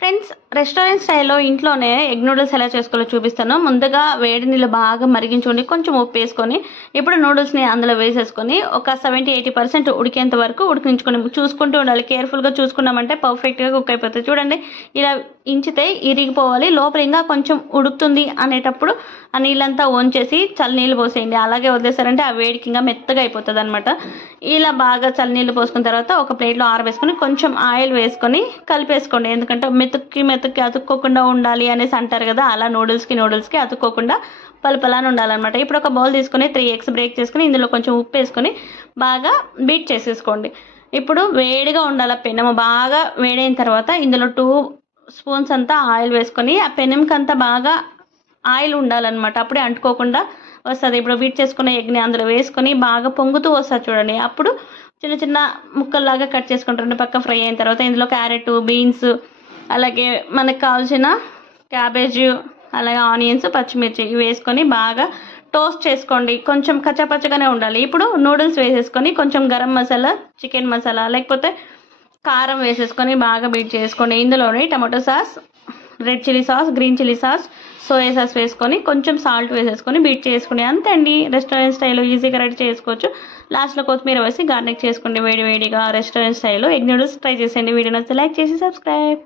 Friends, restaurant స్టైల్లో ఇంట్లోనే egg noodles ఎలా చేసుకోవాలో చూపిస్తాను. ముందుగా వేడి నీళ్ళు బాగా మరిగించుకొని కొంచెం ఉప్పు వేసుకొని ఇప్పుడు నూడిల్స్ని అందులో వేసేసుకొని ఒక 70-80% ఉడికేంత వరకు ఉడికించుకొని చూసుకుంటూ ఉండాలి. కేర్ఫుల్గా చూసుకున్నామంటే పర్ఫెక్ట్గా కుక్ అయిపోతుంది. చూడండి, ఇలా ఇంచితే ఇరిగిపోవాలి. లోపల ఇంకా కొంచెం ఉడుకుతుంది అనేటప్పుడు ఆ నీళ్ళంతా వంచేసి చల్లనీళ్ళు పోసేయండి. అలాగే వదిలేసారంటే ఆ వేడికి ఇంకా మెత్తగా అయిపోతుంది అనమాట. ఇలా బాగా చల్లనీళ్ళు పోసుకున్న తర్వాత ఒక ప్లేట్లో ఆరవేసుకొని కొంచెం ఆయిల్ వేసుకొని కలిపేసుకోండి. ఎందుకంటే మెతుక్కి అతుక్కోకుండా ఉండాలి అనేసి అంటారు కదా, అలా నూడిల్స్కి అతుక్కోకుండా పలుపలాని ఉండాలన్నమాట. ఇప్పుడు ఒక బౌల్ తీసుకొని 3 eggs బ్రేక్ చేసుకుని ఇందులో కొంచెం ఉప్పు వేసుకొని బాగా బీట్ చేసేసుకోండి. ఇప్పుడు వేడిగా ఉండాలి పెనము. బాగా వేడైన తర్వాత ఇందులో 2 స్పూన్స్ అంతా ఆయిల్ వేసుకొని ఆ పెనంకి అంతా బాగా ఆయిల్ ఉండాలన్నమాట. అప్పుడే అంటుకోకుండా వస్తుంది. ఇప్పుడు బీట్ చేసుకున్న ఎగ్ని అందులో వేసుకొని బాగా పొంగుతూ వస్తుంది చూడండి. అప్పుడు చిన్న చిన్న ముక్కల్లాగా కట్ చేసుకుంటారు. 2 పక్క ఫ్రై అయిన తర్వాత ఇందులో క్యారెట్, బీన్స్, అలాగే మనకు కావాల్సిన క్యాబేజ్, అలాగే ఆనియన్స్, పచ్చిమిర్చి ఇవి వేసుకొని బాగా టోస్ట్ చేసుకోండి. కొంచెం కచ్చాపచ్చగానే ఉండాలి. ఇప్పుడు నూడిల్స్ వేసేసుకొని కొంచెం గరం మసాలా, చికెన్ మసాలా లేకపోతే కారం వేసేసుకొని బాగా బీట్ చేసుకోండి. ఇందులోని tomato sauce, red chilli sauce, green chilli sauce, soya sauce వేసుకొని కొంచెం సాల్ట్ వేసేసుకొని బీట్ చేసుకుని అంతే అండి. రెస్టారెంట్ స్టైల్లో ఈజీగా రెడీ చేసుకోవచ్చు. లాస్ట్లో కొత్తిమీర వేసి గార్నిష్ చేసుకోండి వేడివేడిగా రెస్టారెంట్ స్టైల్లో ఎగ్ నూడిల్స్ ట్రై చేసేయండి. వీడియో నచ్చితే లైక్ చేసి సబ్స్క్రైబ్.